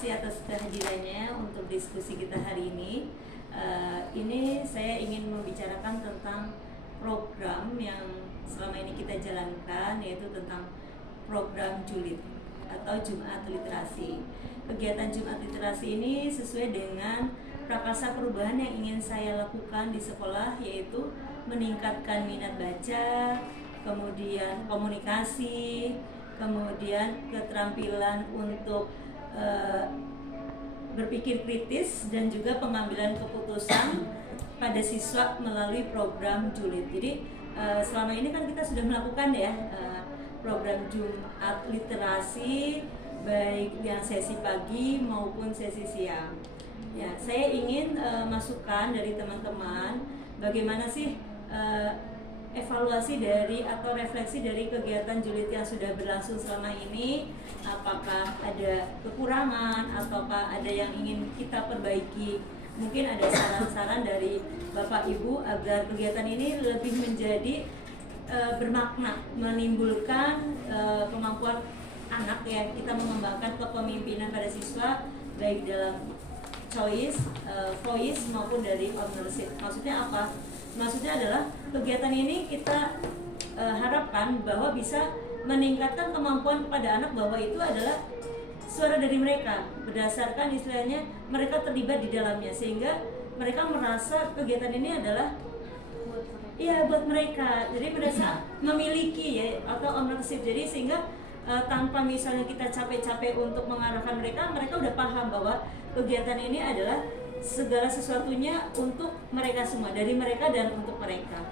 kasih atas kehadirannya untuk diskusi kita hari ini. Ini saya ingin membicarakan tentang program yang selama ini kita jalankan, yaitu tentang program Julid atau Jumat Literasi. Kegiatan Jumat Literasi ini sesuai dengan prakarsa perubahan yang ingin saya lakukan di sekolah, yaitu meningkatkan minat baca, kemudian komunikasi, kemudian keterampilan untuk berpikir kritis dan juga pengambilan keputusan pada siswa melalui program Julid. Jadi selama ini kan kita sudah melakukan ya program Jumat Literasi, baik yang sesi pagi maupun sesi siang. Ya, saya ingin masukan dari teman-teman bagaimana sih evaluasi dari atau refleksi dari kegiatan Julid yang sudah berlangsung selama ini. Apakah ada kekurangan ataukah ada yang ingin kita perbaiki? Mungkin ada saran-saran dari Bapak Ibu agar kegiatan ini lebih menjadi bermakna, menimbulkan kemampuan anak ya, kita mengembangkan kepemimpinan pada siswa baik dalam choice, voice maupun dari ownership. Maksudnya apa? Maksudnya adalah kegiatan ini kita harapkan bahwa bisa meningkatkan kemampuan pada anak bahwa itu adalah suara dari mereka, berdasarkan istilahnya mereka terlibat di dalamnya, sehingga mereka merasa kegiatan ini adalah buat mereka. Jadi merasa memiliki ya atau ownership. Jadi sehingga tanpa misalnya kita capek-capek untuk mengarahkan mereka, mereka udah paham bahwa kegiatan ini adalah segala sesuatunya untuk mereka semua, dari mereka dan untuk mereka.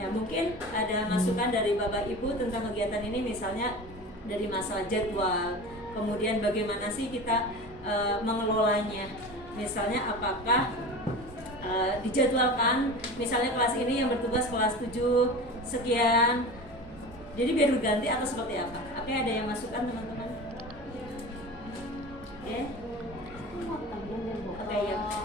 Ya, mungkin ada masukan dari Bapak Ibu tentang kegiatan ini, misalnya dari masalah jadwal, kemudian bagaimana sih kita mengelolanya. Misalnya apakah dijadwalkan, misalnya kelas ini yang bertugas kelas 7 sekian, jadi biar berganti atau seperti apa? Oke, ada yang masukan teman-teman? Oke.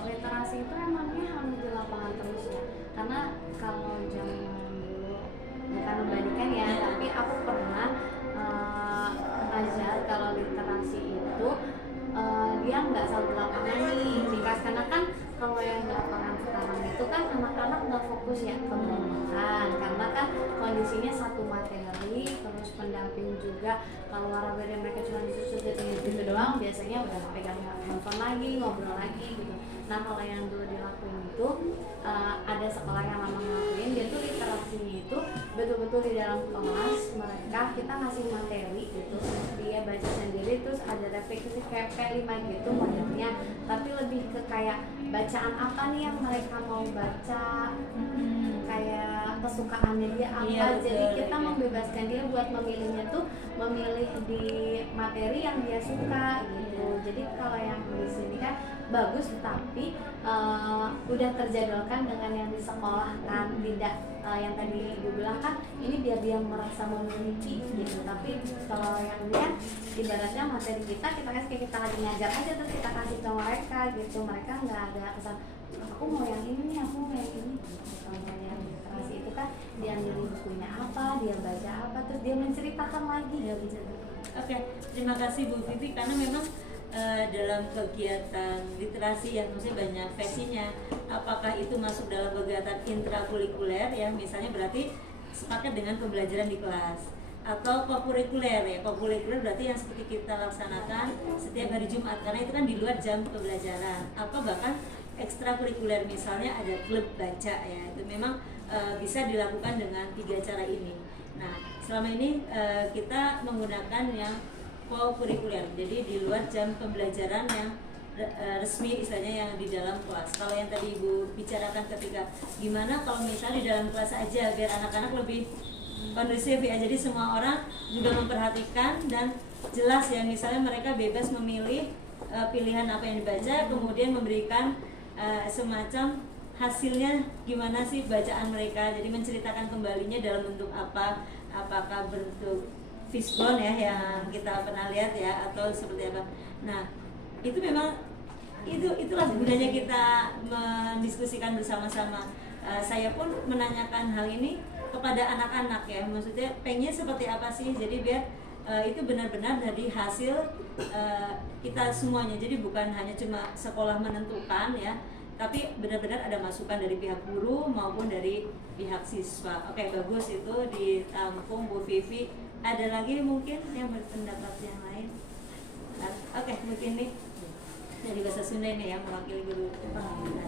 Literasi itu emangnya harus di lapangan terus ya, karena kalau zaman dulu, bukan membandingkan ya, tapi aku pernah belajar kalau literasi itu dia nggak selalu di lapangan nih di kelas, karena kan kalau yang di lapangan sekarang itu kan anak-anak nggak fokus ya ke pendidikan, karena kan kondisinya satu materi, terus pendamping juga kalau olahraga mereka cuma disusun gitu doang, biasanya udah pegang handphone lagi, ngobrol lagi gitu. Nah kalau yang dulu dilakuin itu ada sekolah yang lama ngelakuin, dia tuh literasinya itu betul-betul di dalam kelas mereka, kita ngasih materi gitu, dia baca sendiri, terus ada refleksi kayak P5 gitu modelnya, tapi lebih ke kayak bacaan apa nih yang mereka mau baca, kayak kesukaannya dia apa, jadi kita membebaskan dia buat memilihnya tuh memilih di materi yang dia suka gitu. Jadi kalau yang di sini kan bagus, tapi udah terjadwalkan dengan yang di sekolah kan, tidak yang tadi Ibu bilang kan ini biar dia merasa memiliki gitu. Tapi kalau yang dia ibaratnya materi kita kasih, kayak kita lagi ngajar aja terus kita kasih ke mereka gitu, mereka nggak ada kesan aku mau yang ini nih, aku mau yang ini gitu. Kalau yang literasi itu kan dia milih bukunya apa, dia baca apa, terus dia menceritakan lagi ya gitu. Oke, terima kasih Bu Vivi, karena memang dalam kegiatan literasi yang maksudnya banyak versinya. Apakah itu masuk dalam kegiatan intrakurikuler ya, misalnya berarti sepakat dengan pembelajaran di kelas, atau kokurikuler ya. Kokurikuler berarti yang seperti kita laksanakan setiap hari Jumat, karena itu kan di luar jam pembelajaran. Atau bahkan ekstrakurikuler, misalnya ada klub baca ya, itu memang bisa dilakukan dengan 3 cara ini. Nah selama ini kita menggunakan yang co-kurikuler, jadi di luar jam pembelajaran yang resmi istilahnya, yang di dalam kelas. Kalau yang tadi Ibu bicarakan ketika gimana kalau misalnya di dalam kelas aja biar anak-anak lebih kondusif ya, jadi semua orang juga memperhatikan dan jelas ya, misalnya mereka bebas memilih pilihan apa yang dibaca, kemudian memberikan semacam hasilnya gimana sih bacaan mereka, jadi menceritakan kembalinya dalam bentuk apa, apakah bentuk fishbone ya yang kita pernah lihat ya, atau seperti apa. Nah itu memang itulah gunanya kita mendiskusikan bersama-sama. Saya pun menanyakan hal ini kepada anak-anak ya, maksudnya pengen seperti apa sih, jadi biar itu benar-benar dari hasil kita semuanya. Jadi bukan hanya cuma sekolah menentukan ya, tapi benar-benar ada masukan dari pihak guru maupun dari pihak siswa. Oke, bagus, itu ditampung Bu Vivi. Ada lagi mungkin yang berpendapat yang lain? Oke, mungkin nih dari bahasa Sunda ini yang mewakili guru.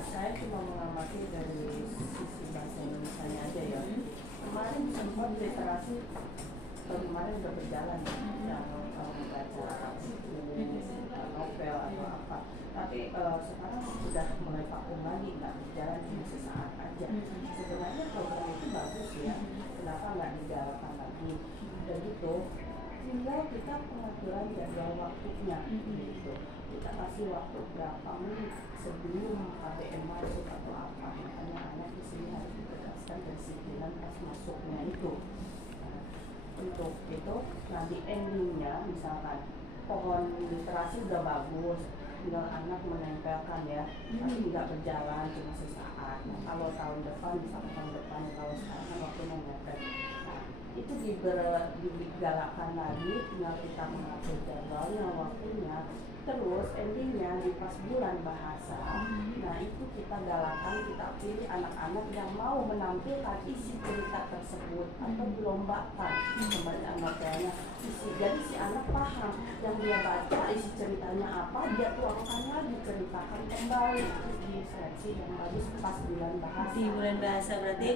Saya cuma mengamati dari sisi bahasa Indonesia aja ya. Kemarin sempat literasi kemarin udah berjalan yang membaca novel atau apa. Tapi sekarang sudah mulai vakum lagi, nggak berjalan cuma sesaat aja. Sebenarnya program itu bagus ya. Kenapa nggak dijalankan lagi? Dan gitu, tinggal kita pengaturan jadwal waktunya gitu. Kita kasih waktu berapa menit sebelum KBM masuk atau apa. Makanya anak di sini harus ditegaskan kedisiplinan pas masuknya itu. Nah, untuk itu nanti endingnya misalkan pohon literasi udah bagus, tinggal anak menempelkan ya, tapi nggak berjalan cuma sesaat. Nah, kalau tahun depan, misalkan tahun depan, kalau sekarang waktu mepet, nah, itu digalakkan lagi, tinggal kita mengatur jadwalnya, waktunya. Terus endingnya di pas bulan bahasa, nah itu kita galakan, kita pilih anak-anak yang mau menampilkan isi cerita tersebut atau dilombakan pembacaan novelnya. Jadi si anak paham yang dia baca isi ceritanya apa, dia tuangkan lagi, ceritakan kembali, terus diseleksi yang bagus pas bulan bahasa. Di bulan bahasa berarti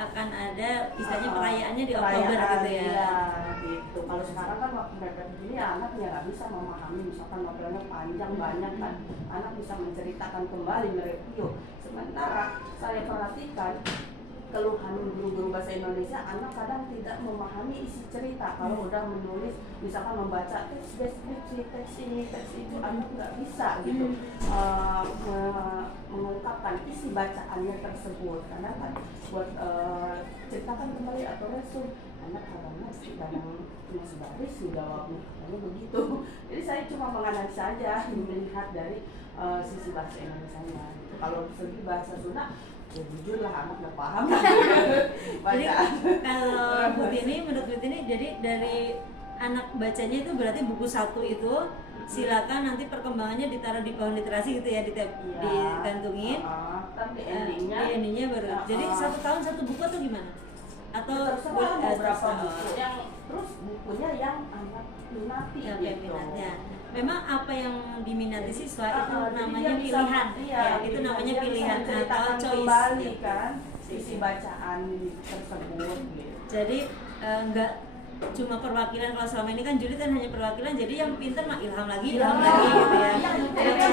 akan ada istilahnya perayaannya di Oktober gitu ya. Iya, gitu. Kalau sekarang kan waktu mereka begini anak ya nggak bisa memahami, misalkan novelnya panjang banyak kan, anak bisa menceritakan kembali, mereview. Sementara saya perhatikan keluhan guru-guru bahasa Indonesia, anak kadang tidak memahami isi cerita. Kalau udah menulis, misalkan membaca teks deskripsi, teks ini, teks itu, anak nggak bisa gitu mengungkapkan isi bacaannya tersebut. Karena kan buat ceritakan kembali atau resum, anak kadang-kadang cuma sebaris jawabnya, hanya begitu. Jadi saya cuma menganalisa saja, melihat dari sisi bahasa Indonesia-nya. Gitu. Kalau segi bahasa Sunda, ya jujur lah anak nggak paham. Jadi kalau Bu Tini, menurut Bu Tini, jadi dari anak bacanya itu berarti buku satu itu silakan nanti perkembangannya ditaruh di pohon literasi gitu ya, digantungin. Tapi endingnya baru. Jadi 1 tahun 1 buku atau gimana? Atau beberapa buku yang terus bukunya yang anak minati gitu. Minatnya. Memang apa yang diminati siswa itu namanya pilihan, ya, itu namanya pilihan atau choice. Kembali kan isi bacaan tersebut. Gitu. Jadi enggak cuma perwakilan, kalau selama ini kan Juli kan hanya perwakilan, jadi yang pintar mah ilham lagi gitu ya.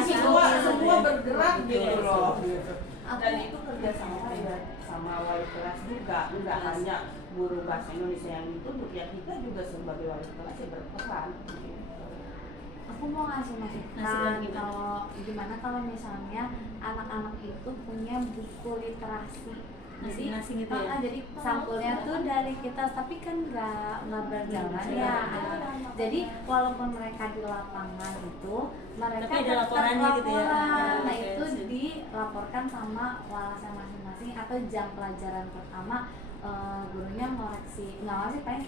Semua bergerak gitu loh. Dan itu kerjasama ya sama wali kelas juga, enggak hanya guru bahasa Indonesia yang dituntut, ya kita juga sebagai wali kelas yang berperan. Aku mau ngasih masukan, kalau gimana kalau misalnya anak-anak itu punya buku literasi masing-masing gitu ya. Jadi sampulnya tuh dari kita, tapi kan nggak berjalan ya. Jadi walaupun mereka di lapangan itu, mereka tapi ada laporannya gitu ya. Nah itu dilaporkan sama walasnya masing-masing, atau jam pelajaran pertama gurunya ngoreksi, nggak sih paling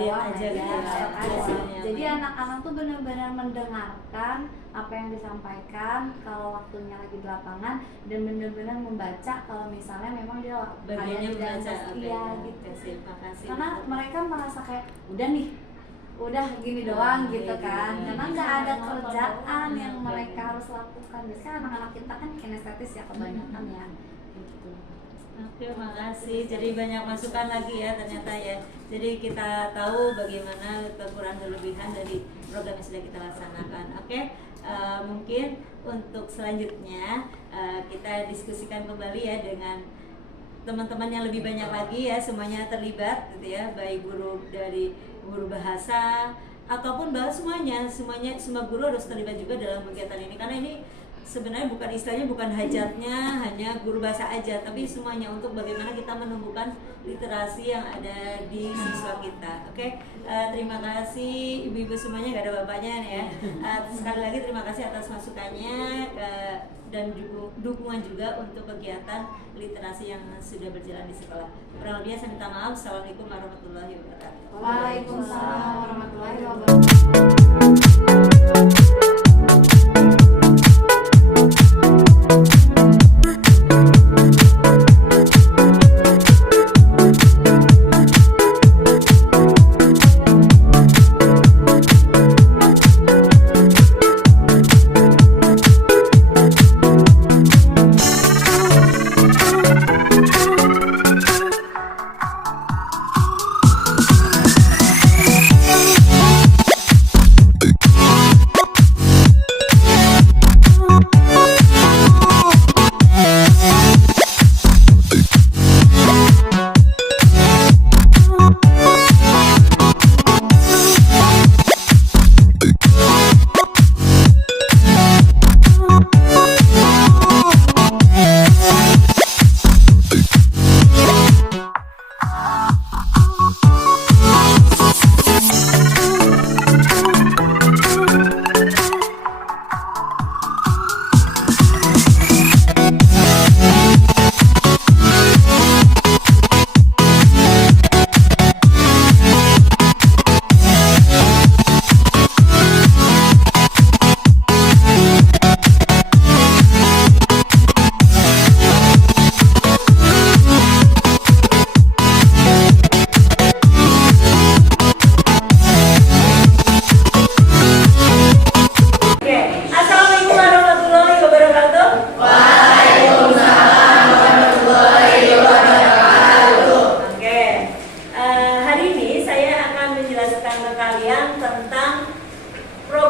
doang aja gitu. Jadi anak-anak tuh benar-benar mendengarkan apa yang disampaikan kalau waktunya lagi di lapangan, dan benar-benar membaca kalau misalnya memang dia bagiannya membaca. Iya gitu. Makasih. Karena mereka merasa kayak udah gini doang gitu kan, karena nggak ada kerjaan yang mereka harus lakukan. Biasanya anak-anak kita kan kinestetis ya kebanyakan ya. Oke, makasih. Jadi banyak masukan lagi ya ternyata ya. Jadi kita tahu bagaimana kekurangan kelebihan dari program yang sudah kita laksanakan. Oke, mungkin untuk selanjutnya kita diskusikan kembali ya dengan teman-teman yang lebih banyak lagi ya, semuanya terlibat gitu ya, baik guru dari guru bahasa ataupun bahas semua guru harus terlibat juga dalam kegiatan ini, karena ini sebenarnya bukan istilahnya bukan hajatnya hanya guru bahasa aja, tapi semuanya untuk bagaimana kita menumbuhkan literasi yang ada di siswa kita. Oke, terima kasih ibu-ibu semuanya, nggak ada bapaknya nih ya. Sekali lagi terima kasih atas masukannya dan dukungan juga untuk kegiatan literasi yang sudah berjalan di sekolah. Kurang lebihnya saya minta maaf. Assalamualaikum warahmatullahi wabarakatuh. Waalaikumsalam warahmatullahi wabarakatuh.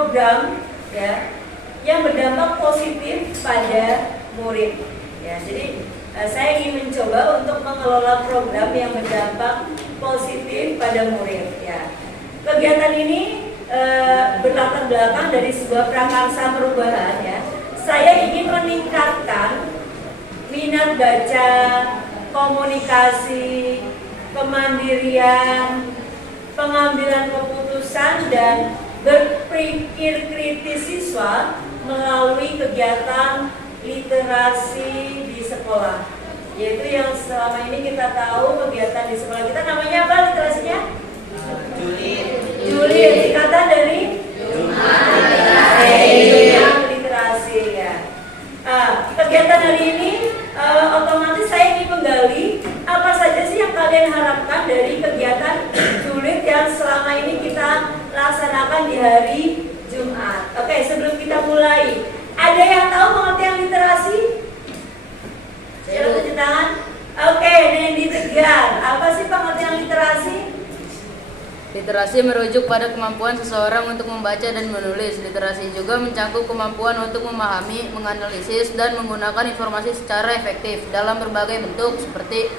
program ya yang berdampak positif pada murid ya. Jadi saya ingin mencoba untuk mengelola program yang berdampak positif pada murid ya. Kegiatan ini berlatar belakang dari sebuah prakarsa perubahan ya. Saya ingin meningkatkan minat baca, komunikasi, kemandirian, pengambilan keputusan dan berpikir kritis siswa melalui kegiatan literasi di sekolah, yaitu yang selama ini kita tahu kegiatan di sekolah kita namanya apa literasinya? Julid, singkatan dari literasi ya. Kegiatan hari ini otomatis saya ingin menggali apa saja sih yang kalian harapkan dari kegiatan julid yang selama ini kita laksanakan di hari Jumat. Oke, sebelum kita mulai, ada yang tahu pengertian literasi? Silakan tunjuk tangan. Oke, Nendi Tegar, apa sih pengertian literasi? Literasi merujuk pada kemampuan seseorang untuk membaca dan menulis. Literasi juga mencakup kemampuan untuk memahami, menganalisis, dan menggunakan informasi secara efektif dalam berbagai bentuk seperti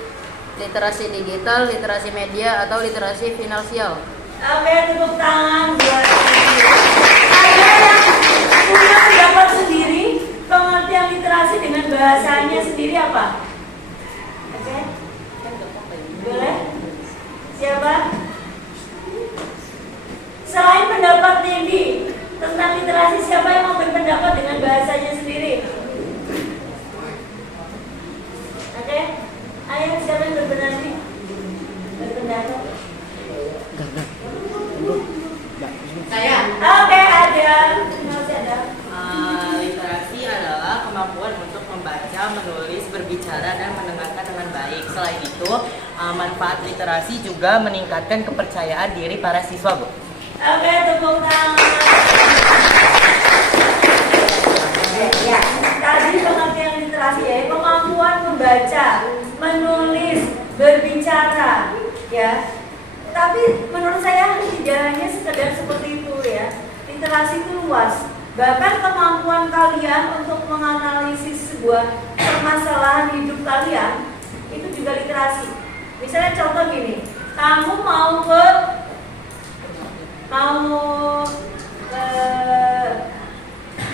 literasi digital, literasi media, atau literasi finansial. Oke, tepuk tangan buat ada yang punya pendapat sendiri pengertian literasi dengan bahasanya sendiri apa? Oke, boleh? Siapa? Selain pendapat Nendi tentang literasi, siapa yang mau berpendapat dengan bahasanya sendiri? Oke, ayo siapa yang berpendapat? Saya. Oke, ada. Masih ada. Literasi adalah kemampuan untuk membaca, menulis, berbicara, dan mendengarkan dengan baik. Selain itu, manfaat literasi juga meningkatkan kepercayaan diri para siswa, Bu. Oke, tepuk tangan. Ya, tadi pengertian literasi ya, kemampuan membaca, menulis, berbicara, ya. Tapi menurut saya tidak hanya sekedar seperti itu ya. Literasi itu luas. Bahkan kemampuan kalian untuk menganalisis sebuah permasalahan hidup kalian itu juga literasi. Misalnya contoh gini, kamu mau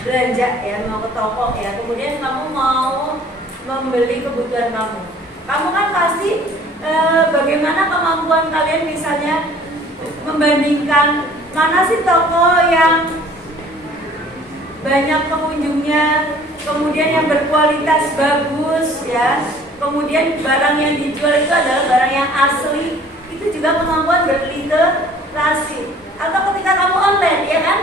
belanja ya, mau ke toko ya, kemudian kamu mau membeli kebutuhan kamu. Kamu kan pasti bagaimana kemampuan kalian misalnya membandingkan mana sih toko yang banyak pengunjungnya, kemudian yang berkualitas bagus ya, kemudian barang yang dijual itu adalah barang yang asli. Itu juga kemampuan berliterasi. Atau ketika kamu online ya kan,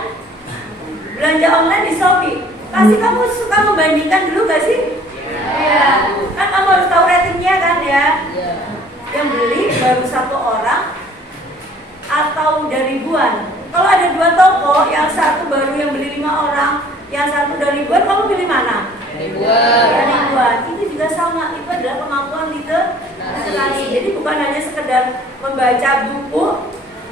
belanja online di Shopee, pasti kamu suka membandingkan dulu gak sih? Iya. Kan kamu harus tahu ratingnya kan ya. Yang beli baru 1 orang atau udah ribuan. Kalau ada 2 toko, yang satu baru yang beli 5 orang, yang satu udah ribuan, kamu pilih mana? Ribuan. Ya, ribuan. Itu juga sama, itu adalah kemampuan literasi. Jadi bukan hanya sekedar membaca buku,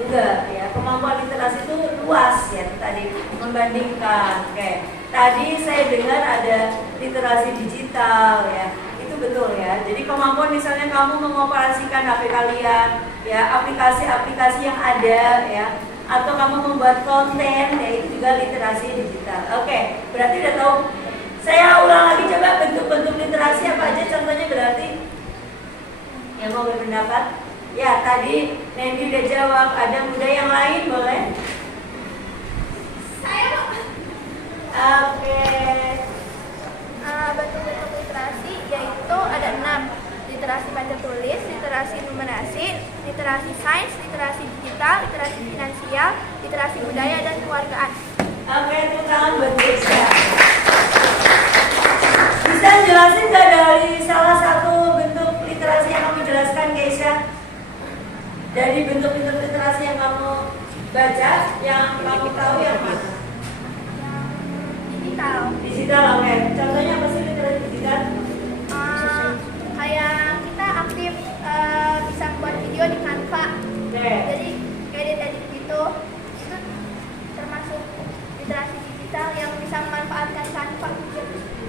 enggak ya. Kemampuan literasi itu luas ya, tadi membandingkan. Oke. Tadi saya dengar ada literasi digital ya. Itu betul ya. Jadi kemampuan misalnya kamu mengoperasikan HP kalian ya, aplikasi-aplikasi yang ada ya, atau kamu membuat konten ya, itu juga literasi digital. Oke, berarti udah tahu. Saya ulang lagi, coba bentuk-bentuk literasi apa aja contohnya berarti yang mau berpendapat. Ya, tadi Nendi udah jawab. Ada muda yang lain boleh? Saya Oke. bentuk-bentuk literasi yaitu ada 6: literasi baca tulis, literasi numerasi, literasi sains, literasi digital, literasi finansial, literasi budaya dan kewargaan. Oke, tepuk tangan buat Keisha. Bisa jelasin nggak dari salah satu bentuk literasi yang kamu jelaskan, Keisha? Dari bentuk-bentuk literasi yang kamu baca, yang kamu tahu yang mana? Digital, Digital, oke. Contohnya apa sih literasi digital? kayak kita aktif bisa buat video di Canva. Oke. Jadi edit-edit gitu, itu termasuk literasi digital yang bisa memanfaatkan Canva juga.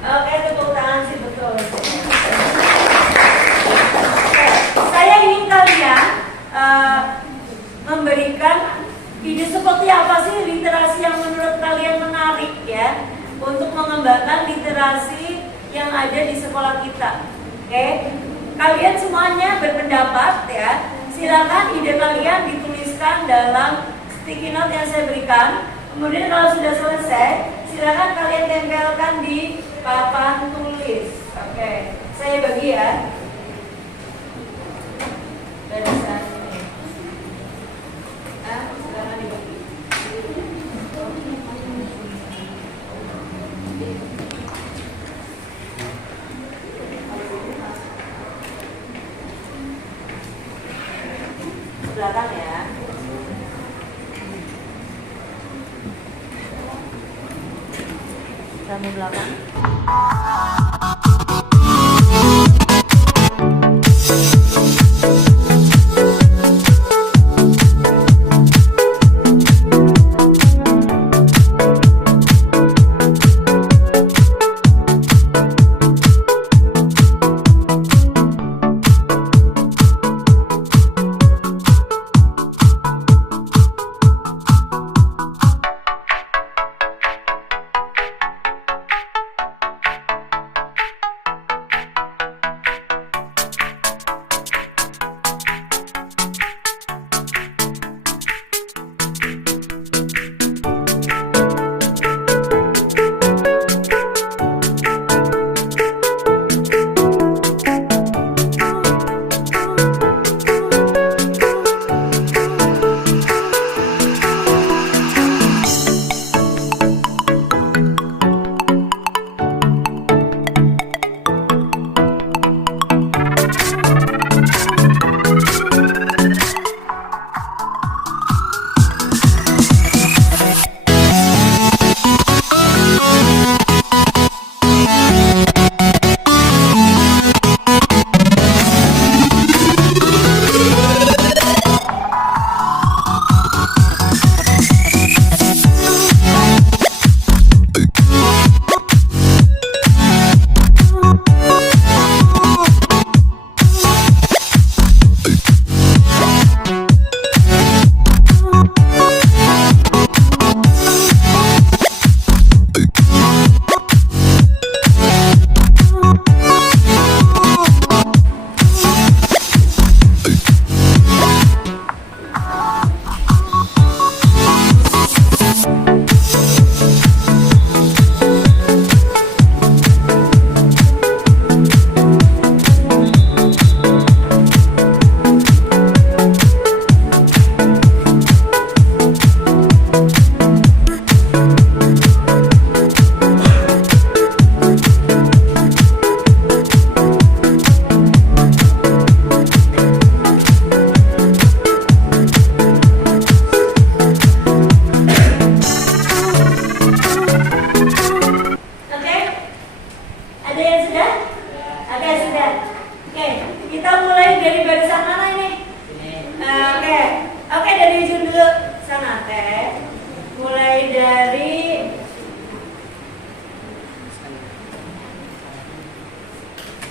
Oke, tepuk tangan sih, betul. Oke, saya ingin kalian memberikan ide seperti apa sih literasi yang menurut kalian menarik ya, untuk mengembangkan literasi yang ada di sekolah kita. Oke, kalian semuanya berpendapat ya. Silakan ide kalian dituliskan dalam sticky note yang saya berikan. Kemudian kalau sudah selesai, silakan kalian tempelkan di papan tulis. Oke, saya bagi ya. Barisan ini. Silakan dibagi. Belakang ya. Kamu belakang.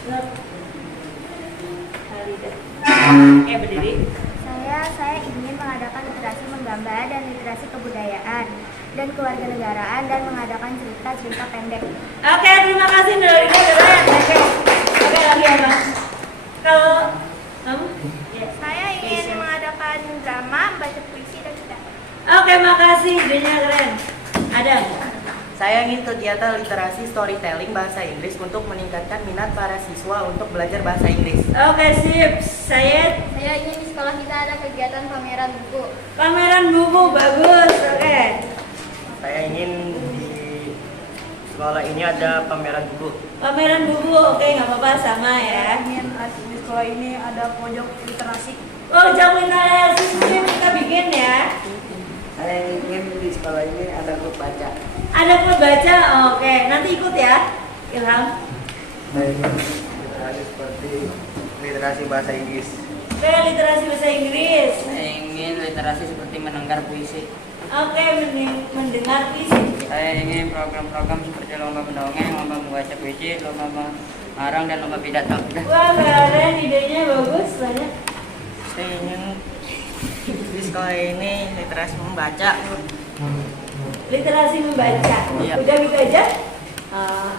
Oke, berdiri. Saya ingin mengadakan literasi menggambar dan literasi kebudayaan dan kewarganegaraan dan mengadakan cerita-cerita pendek. Oke, terima kasih Nurina, keren. Oke, lagi apa? Kalau kamu? Ya. Saya ingin mengadakan drama, baca puisi dan cerita. Oke, makasih, idenya keren. Ada? Saya ingin kegiatan literasi storytelling bahasa Inggris untuk meningkatkan minat para siswa untuk belajar bahasa Inggris. Oke, sip. Saya ingin di sekolah kita ada kegiatan pameran buku. pameran buku, bagus. Oke. Saya ingin di sekolah ini ada pameran buku. Pameran buku, oke, nggak apa-apa, sama ya. Ingin di sekolah ini ada pojok literasi. Oh, jangan literasi sip, kita bikin ya. Saya ingin di sekolah ini ada grup baca. Ada klub baca, oke. Nanti ikut ya, Ilham. Saya ingin literasi seperti literasi bahasa Inggris. Oke, literasi bahasa Inggris. Saya ingin literasi seperti mendengar puisi. Oke, mendengar puisi. Saya ingin program-program seperti lomba mendongeng, lomba membaca puisi, lomba mengarang, dan lomba pidato. Wah, keren, idenya bagus, banyak. Saya ingin di sekolah ini literasi membaca. Literasi membaca. Iya. Udah gitu aja.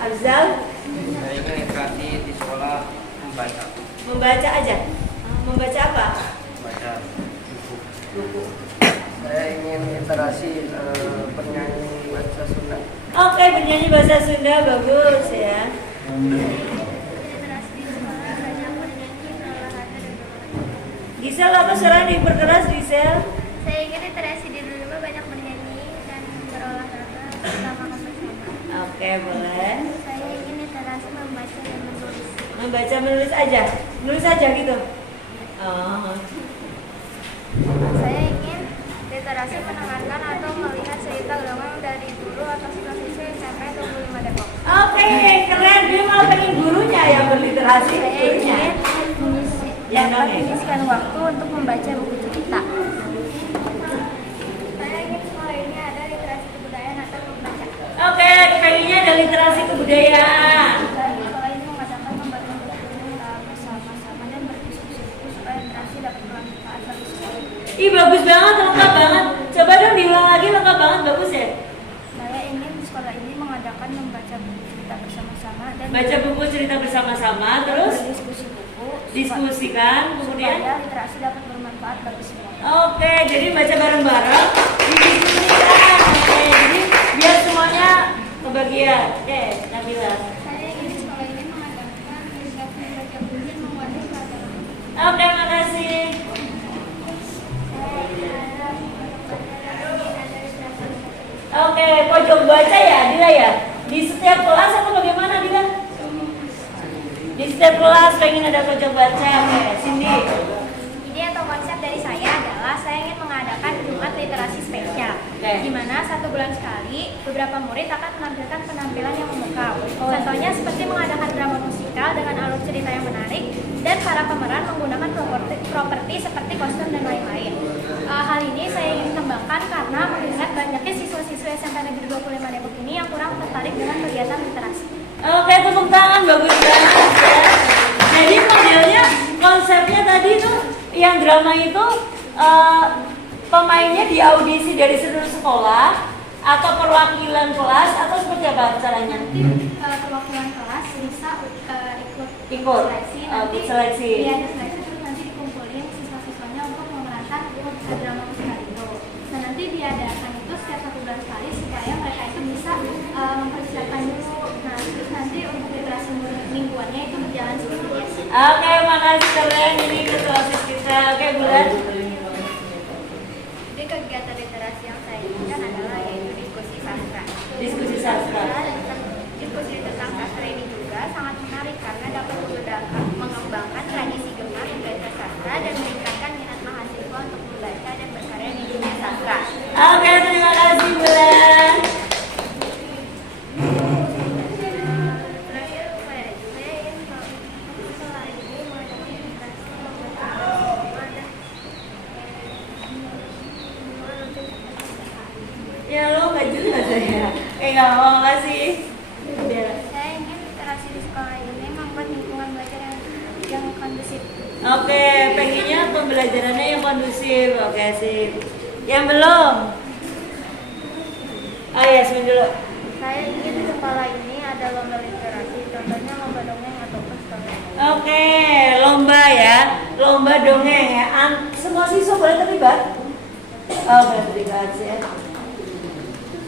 Afzal, Saya ingin literasi di sekolah membaca. membaca aja. Membaca apa? Baca Buku. Saya ingin literasi penyanyi bahasa Sunda. Oke, bernyanyi bahasa Sunda, bagus ya. Literasi di sekolah banyak menyanyi, berolahraga dan berolahraga. Gisel, apa sekarang diperkeras, Gisel? Saya ingin literasi di rumah banyak menyanyi dan berolahraga bersama bersama. Oke, boleh. Saya ingin literasi membaca dan menulis. Membaca, menulis aja. Nulis aja gitu. Oh. Saya ingin literasi mendengarkan atau melihat cerita dongeng dari guru atau siswa-siswi SMP 25 Depok. Oke, keren. Dia malah pengen gurunya yang berliterasi. Saya Gurunya. ingin Yang dapat dongeng. mengisikan waktu untuk membaca buku cerita. Saya ingin sekolah ini ada literasi kebudayaan atau membaca. Oke, pengennya ada literasi kebudayaan. Dan sekolah ini mengadakan pembagian buku bersama-sama dan berdiskusi buku supaya literasi dapat bermanfaat bagi sekolah. Ih, bagus banget, lengkap banget. Coba dong diulang lagi, lengkap banget, bagus ya. Saya ingin di sekolah ini mengadakan membaca buku cerita bersama-sama dan Baca buku cerita bersama-sama, terus berdiskusi buku diskusikan, kemudian. supaya literasi dapat bermanfaat bagi semua. Oke, jadi baca bareng-bareng, didiskusikan. Oke, jadi biar semuanya kebagian. Oke, Nabila. Saya ingin di sekolah ini mengadakan kegiatan membaca buku dan mewarnai pelajaran. Oke, makasih. Oke, pojok baca ya, Dila ya? Di setiap kelas atau bagaimana, Dila? Di setiap kelas pengen ada pojok baca. Oke, Cindy. Ide atau konsep dari saya adalah saya ingin mengadakan Jumat Literasi Spesial, Oke. di mana 1 bulan sekali beberapa murid akan menampilkan penampilan yang memukau. Contohnya seperti mengadakan drama musikal dengan alur cerita yang menarik dan para pemeran menggunakan properti seperti kostum dan lain-lain. Hal ini saya ingin kembangkan karena melihat banyaknya siswa-siswa SMP Negeri 25 Depok ini yang kurang tertarik dengan kegiatan literasi. Oke, tepuk tangan, bagus banget ya. Jadi modelnya, konsepnya tadi tuh yang drama itu pemainnya diaudisi dari seluruh sekolah atau perwakilan kelas atau seperti apa caranya? Perwakilan kelas bisa Ikut seleksi, seleksi. Iya, ada seleksi terus nanti dikumpulin siswa-siswanya untuk memerankan drama musikal itu. Nah nanti diadakan itu setiap 1 bulan sekali supaya mereka itu bisa mempersiapkan dulu. Nah terus nanti untuk literasi mingguannya itu berjalan seperti biasa. Oke, makasih keren. Ini ketua OSIS kita. Oke, Bulan. Jadi kegiatan literasi yang saya inginkan adalah yaitu diskusi sastra. Diskusi sastra. Diskusi tentang sastra ini juga sangat menarik karena dapat mengembangkan tradisi gemar membaca sastra dan meningkatkan minat mahasiswa untuk membaca dan berkarya di dunia sastra. Oke, terima kasih Bulan. Terakhir, saya ingin sekolah ini mengadakan literasi Ya lo nggak jelas ya. Nggak mau, makasih. Udah. Saya ingin literasi di sekolah ini membuat lingkungan pembelajarannya yang kondusif. Oke, sip. Yang belum? Oh ya, Yasmin dulu. Saya ingin di sekolah ini ada lomba literasi, contohnya lomba dongeng atau story. Oke, lomba ya. Lomba dongeng ya. Semua siswa boleh terlibat? Oh, boleh terlibat ya.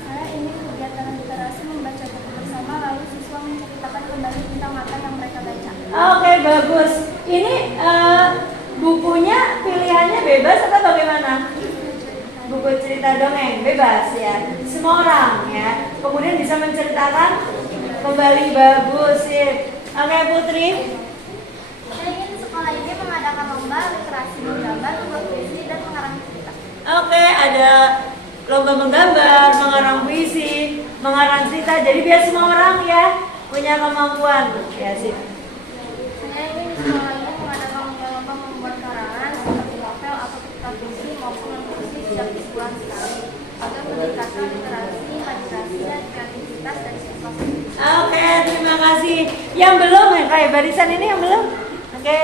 Saya ingin kegiatan literasi membaca buku bersama lalu siswa menceritakan kembali tentang apa yang mereka baca. Oke, bagus. Ini bukunya pilihannya bebas atau bagaimana? Buku cerita dongeng bebas ya, semua orang ya. Kemudian bisa menceritakan kembali, bagus sih. Oke, Putri. Saya ingin di sekolah ini mengadakan lomba literasi menggambar, membuat puisi dan mengarang cerita. Oke, ada lomba menggambar, mengarang puisi, mengarang cerita. Jadi biar semua orang ya punya kemampuan ya sih. Saya ingin di sekolah ini mengadakan lomba membuat karangan seperti novel atau cerita puisi maupun puisi setiap sebulan sekali agar meningkatkan literasi, imajinasi dan kreativitas dari siswa. Oke, terima kasih. Yang belum ya, kayak barisan ini yang belum. Oke.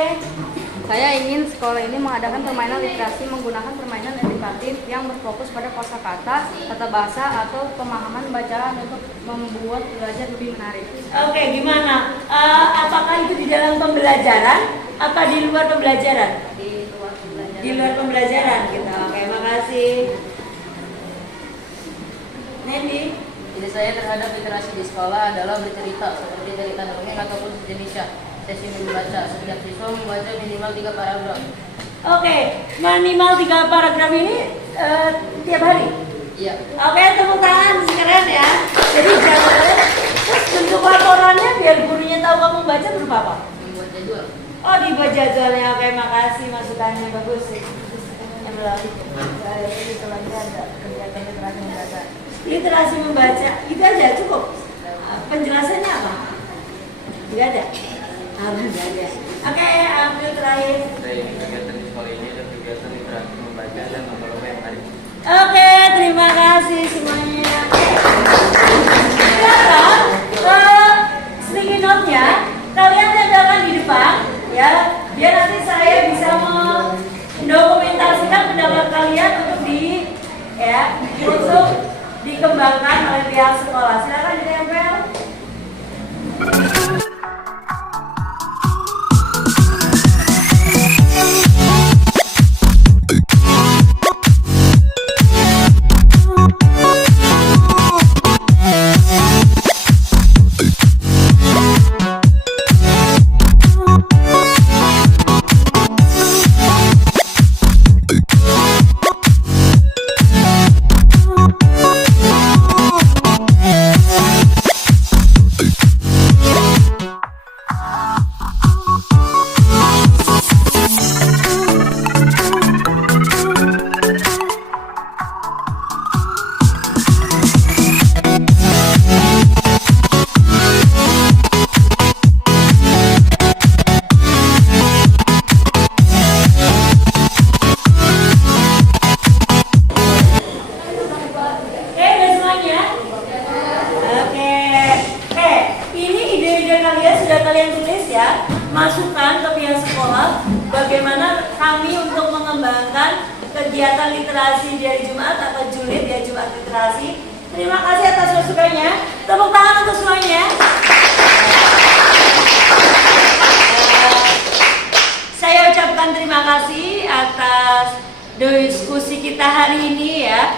Saya ingin sekolah ini mengadakan permainan literasi menggunakan permainan edukatif yang berfokus pada kosakata, tata bahasa, atau pemahaman bacaan untuk membuat belajar lebih menarik. Oke, gimana? Apakah itu di dalam pembelajaran atau di luar pembelajaran? Di luar pembelajaran. Di luar pembelajaran gitu. Oke, makasih. Nendi. Ide saya terhadap literasi di sekolah adalah bercerita seperti cerita dongeng ataupun sejenisnya. Sesi membaca, setiap siswa membaca minimal 3 paragraf. Oke, minimal 3 paragraf ini tiap hari? Iya. Oke, tepuk tangan, keren ya. Jadi jangan, terus bentuk laporannya biar gurunya tahu kamu baca berupa apa? Membuat jadwal. Oh, dibuat jadwalnya. Oke, makasih masukannya, bagus sih. Yang belum. Itu lagi ada kegiatan literasi membaca. Literasi membaca, itu aja cukup. Penjelasannya apa? Tidak ada. Tidak ada. Oke, ambil terakhir. Saya ingin kegiatan di sekolah ini dan kegiatan literasi membaca dan lomba-lomba yang menarik. Oke, terima kasih semuanya. Sekarang sticky note-nya kalian tempelkan di depan ya, biar nanti saya bisa mendokumentasikan pendapat kalian untuk untuk dikembangkan oleh pihak sekolah. Silakan ditempel. Masukan ke pihak sekolah bagaimana kami untuk mengembangkan kegiatan literasi di hari Jumat atau julid ya, Jumat literasi. Terima kasih atas masukannya. Tepuk tangan untuk semuanya. Saya ucapkan terima kasih atas diskusi kita hari ini ya.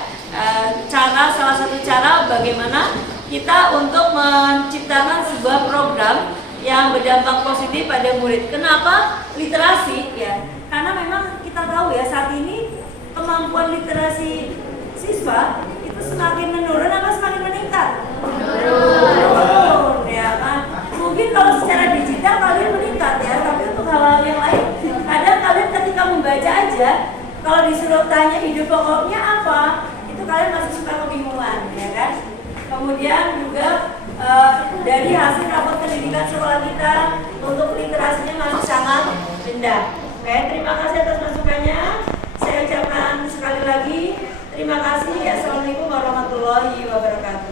Salah satu cara bagaimana kita untuk menciptakan sebuah program yang berdampak positif pada murid. Kenapa literasi ya? Karena memang kita tahu ya saat ini kemampuan literasi siswa itu semakin menurun apa semakin meningkat? Menurun ya kan? Mungkin kalau secara digital kalian meningkat ya, tapi untuk hal-hal yang lain kadang kalian ketika membaca aja kalau disuruh tanya ide pokoknya apa, itu kalian masih suka kebingungan ya kan? Kemudian juga dari hasil rapor pendidikan sekolah kita untuk literasinya masih sangat rendah. Oke, terima kasih atas masukannya. Saya ucapkan sekali lagi terima kasih. Assalamualaikum warahmatullahi wabarakatuh.